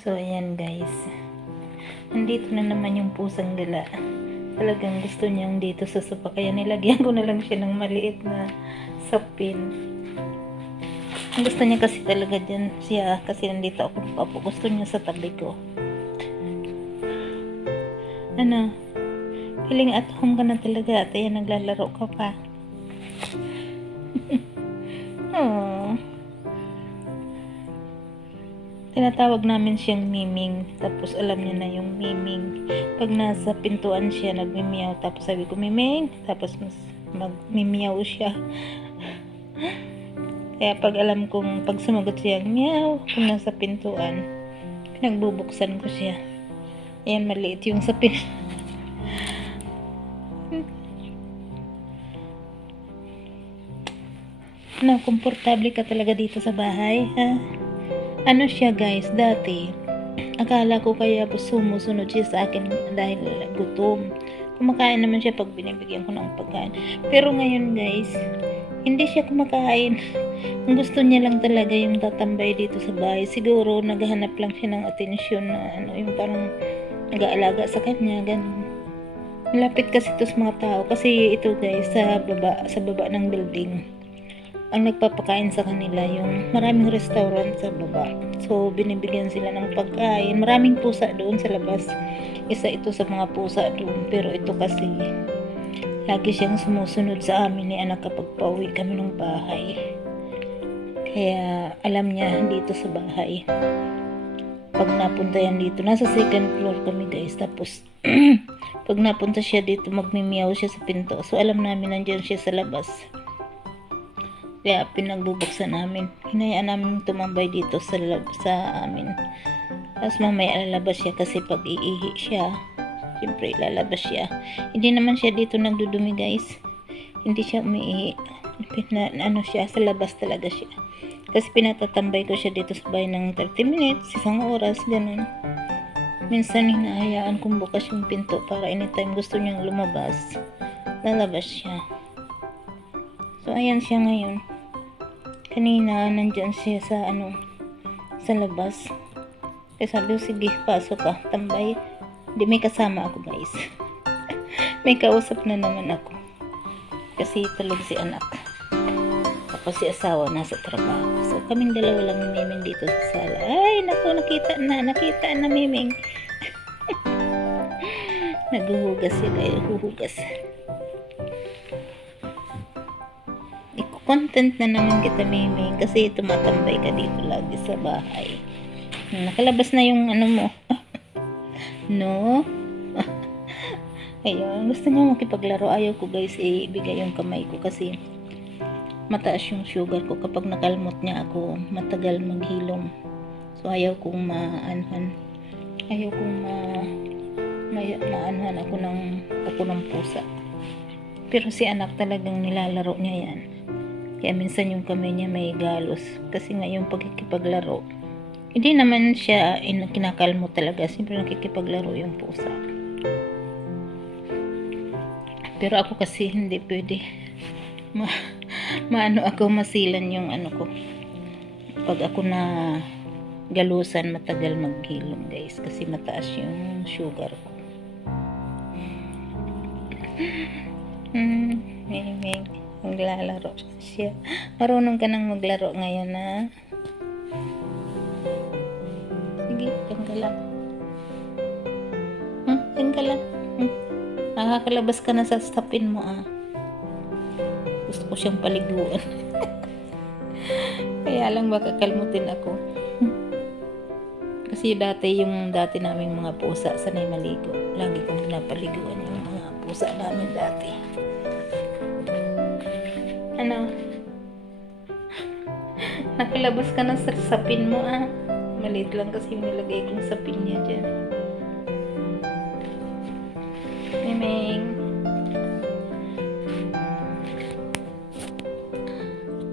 So, ayan guys. Nandito na naman yung pusang gala. Talagang gusto niyang dito sa sopa. Kaya nilagyan ko na lang siya ng maliit na sapin. Ang gusto niya kasi talaga dyan siya. Kasi nandito ako papo. Gusto niya sa tabi ko. Ano? Feeling at home ka na talaga. At ayan, naglalaro ka pa. Oh. Tinatawag namin siyang Miming. Tapos alam niya na yung Miming. Pag nasa pintuan siya, nagmimiyaw. Tapos sabi ko, Miming. Tapos magmimiyaw siya. Kaya pag alam kong pag sumagot siya, meow, kung nasa pintuan, pinagbubuksan ko siya. Ayan, maliit yung sapin. No, komportable ka talaga dito sa bahay, ha? Ano siya guys, dati, akala ko kaya sumusunod siya sa akin dahil gutom. Kumakain naman siya pag binibigyan ko ng pagkain. Pero ngayon guys, hindi siya kumakain. Ang gusto niya lang talaga yung tatambay dito sa bahay. Siguro naghahanap lang siya ng atensyon na ano, yung parang nag-aalaga sa kanya, ganun. Malapit kasi ito sa mga tao. Kasi ito guys, sa baba ng building. Ang nagpapakain sa kanila yung maraming restaurant sa baba. So, binibigyan sila ng pagkain. Maraming pusa doon sa labas. Isa ito sa mga pusa doon. Pero ito kasi, lagi siyang sumusunod sa amin ni anak kapag pauwi kami ng bahay. Kaya, alam niya dito sa bahay. Pag napunta yan dito, nasa second floor kami guys. Tapos, pag napunta siya dito, magmimiyaw siya sa pinto. So, alam namin nandyan siya sa labas. Kaya pinagbubuksan namin. Hinayaan namin tumambay dito sa amin. Tapos mamaya lalabas siya kasi pag iihi siya, siyempre lalabas siya. Hindi naman siya dito nagdudumi guys. Hindi siya umiihi. Ano siya, sa labas talaga siya. Kasi pinatatambay ko siya dito sa bahay ng 30 minutes, isang oras, ganun. Minsan hinahayaan kong bukas yung pinto para anytime gusto niyang lumabas, lalabas siya. So, ayan siya ngayon. Kanina, nandyan siya sa sa labas. Kaya sabi ko, sige, pasok ka, tambay. Hindi, may kasama ako, guys. May kausap na naman ako. Kasi tulog si anak. Tapos si asawa nasa trabaho. So, kaming dalawa lang ni Miming dito sa sala. Ay, naku, nakita na Miming. Naghuhugas siya, guys. Huhugas. Content na naman kita, Miming, kasi tumatambay ka dito lagi sa bahay. Nakalabas na yung ano mo. No? Ayun, gusto niya makipaglaro. Ayaw ko guys, ibigay yung kamay ko kasi mataas yung sugar ko. Kapag nakalmot niya ako, matagal maghilom. So, ayaw kong maanhan. Ayaw kong maanhan ako ng pusa. Pero si anak talagang nilalaro niya yan. Kaya minsan yung kamay niya may galos. Kasi nga yung pagkikipaglaro, hindi naman siya kinakalmo talaga. Siyempre nakikipaglaro yung pusa. Pero ako kasi hindi pwede. Maano ako, masilan yung ano ko. Pag ako na galusan, matagal maghilom guys. Kasi mataas yung sugar ko. Miming. Maglalaro siya. Marunong ka nang maglaro ngayon, ha? Sige, dyan ka lang. Dyan ka lang. Nakakalabas ka na sa sapin mo, ah. Gusto ko siyang paliguan. Kaya lang baka kalmutin ako. Kasi dati naming mga pusa sanay maligo. Lagi kong pinapaliguan yung mga pusa namin dati. Ano? Nakalabas ka na sa sapin mo, ah. Maliit lang kasi yung nilagay kong sapin niya dyan. Miming.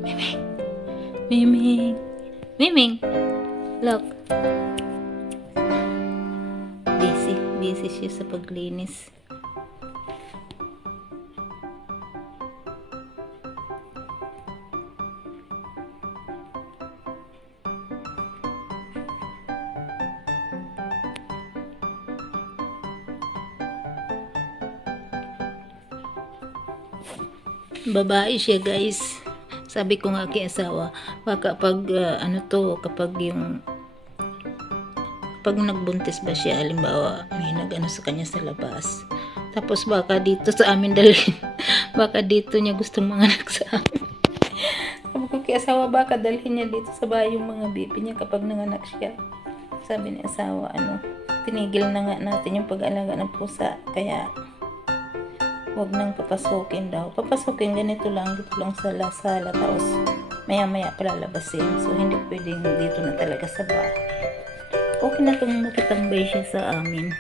Miming. Miming. Miming. Look. Busy siya sa paglinis. Babae siya guys. Sabi ko nga kay asawa, baka pag kapag nagbuntis ba siya, halimbawa may nag-ano sa kanya sa labas, tapos baka dito sa amin dalhin baka dito niya gustong manganak sa amin. Sabi ko kay asawa, baka dalhin niya dito sa bahay yung mga baby niya kapag nanganak siya. Sabi ni asawa, tinigil na nga natin yung pag-alaga ng pusa, kaya wag nang papasukin daw. Papasukin ganito lang, dito lang sa sala, tapos maya maya palalabasin. So hindi pwedeng dito na talaga sa bahay. Okay na itong makitambay siya sa amin.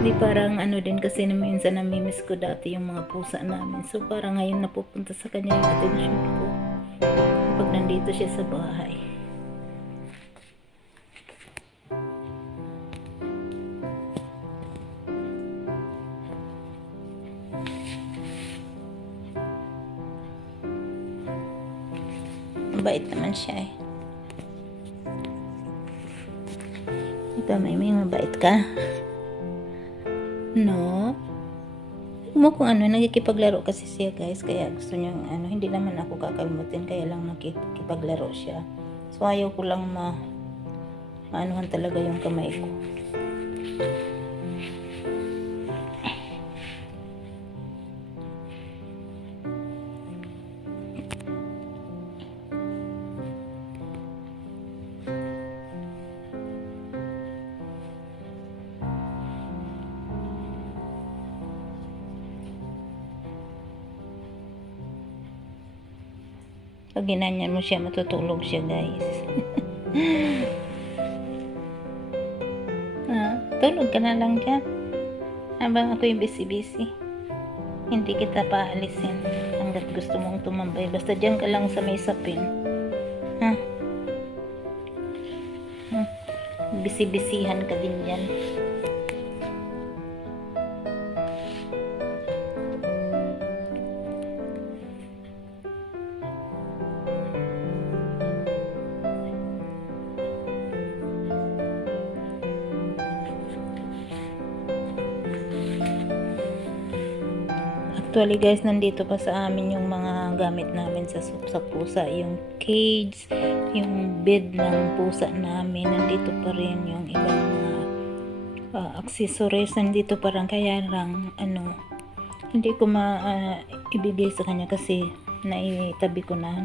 Di parang din kasi na minsan namimiss ko dati yung mga pusa namin. So parang ngayon napupunta sa kanya yung attention ko pag nandito siya sa bahay. Mabait naman siya eh. Ito, may mabait ka? No? Mo kung nagkikipaglaro kasi siya guys, kaya gusto niya hindi naman ako kakalmutin, kaya lang nakikipaglaro siya. So ayaw ko lang maanuhan talaga yung kamay ko. Pag ginanyan mo siya, matutulog siya guys. Tulog ka na lang dyan habang ako yung busy-busy. Hindi kita paalisin hanggat gusto mong tumambay. Basta dyan ka lang sa may sapin. Busy-busyhan ka din dyan. Actually guys, nandito pa sa amin yung mga gamit namin sa pusa, yung cage, yung bed ng pusa namin, nandito pa rin yung ibang mga accessories, nandito pa rin, kaya lang hindi ko ibigay sa kanya kasi naitabi ko na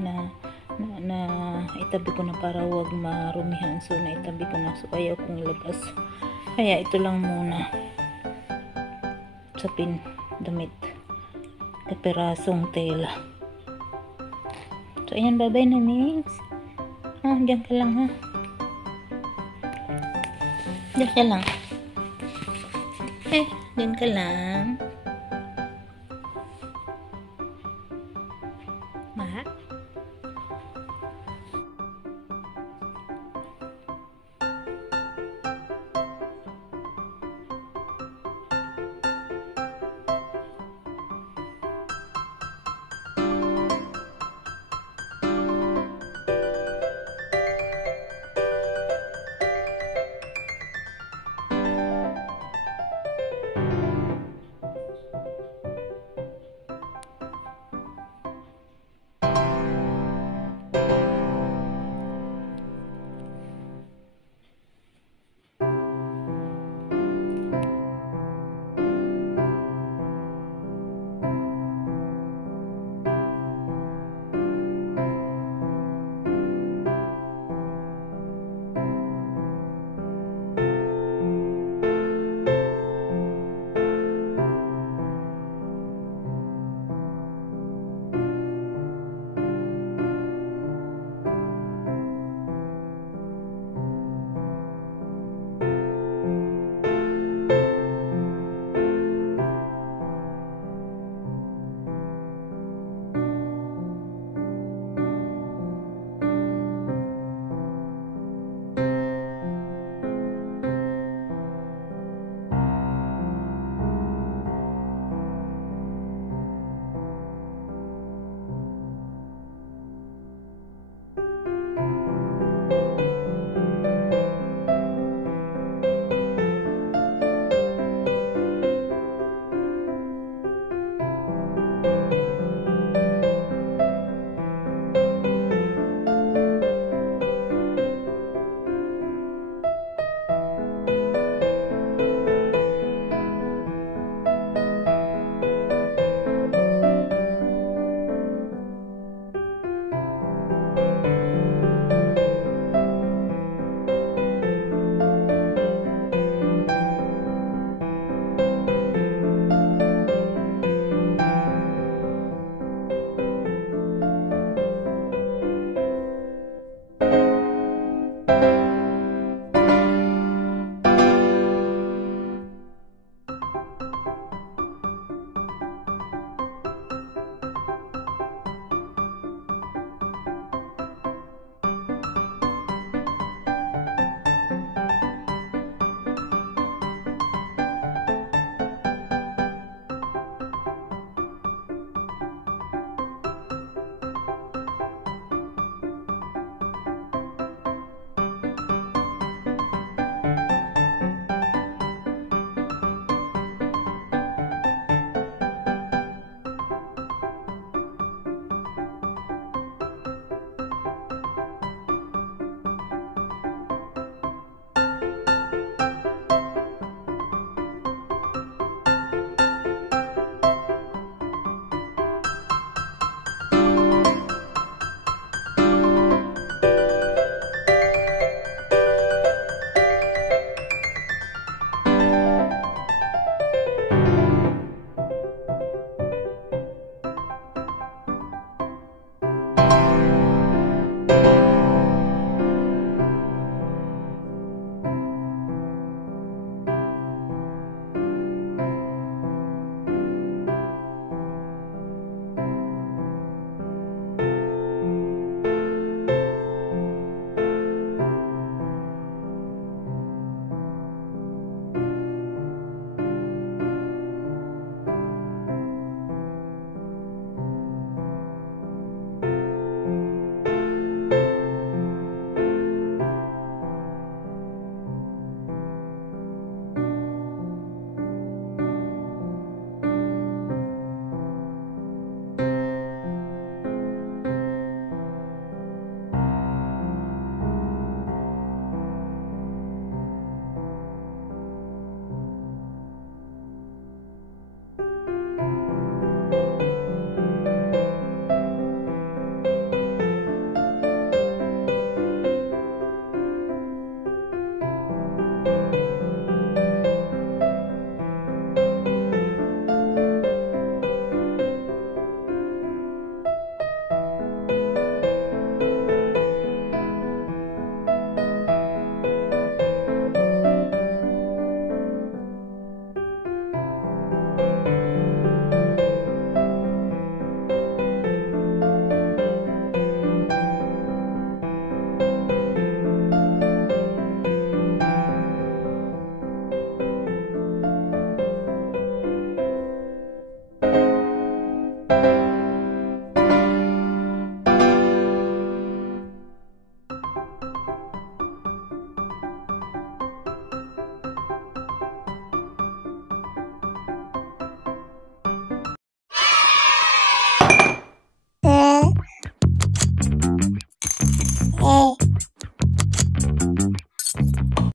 itabi ko na para wag marumihan, so naitabi ko na, so ayaw kong labas, kaya ito lang muna sa damit, kapirasong tela. So ayan, bye-bye na mix. Diyan ka lang ha. Diyan ka lang. Diyan ka lang.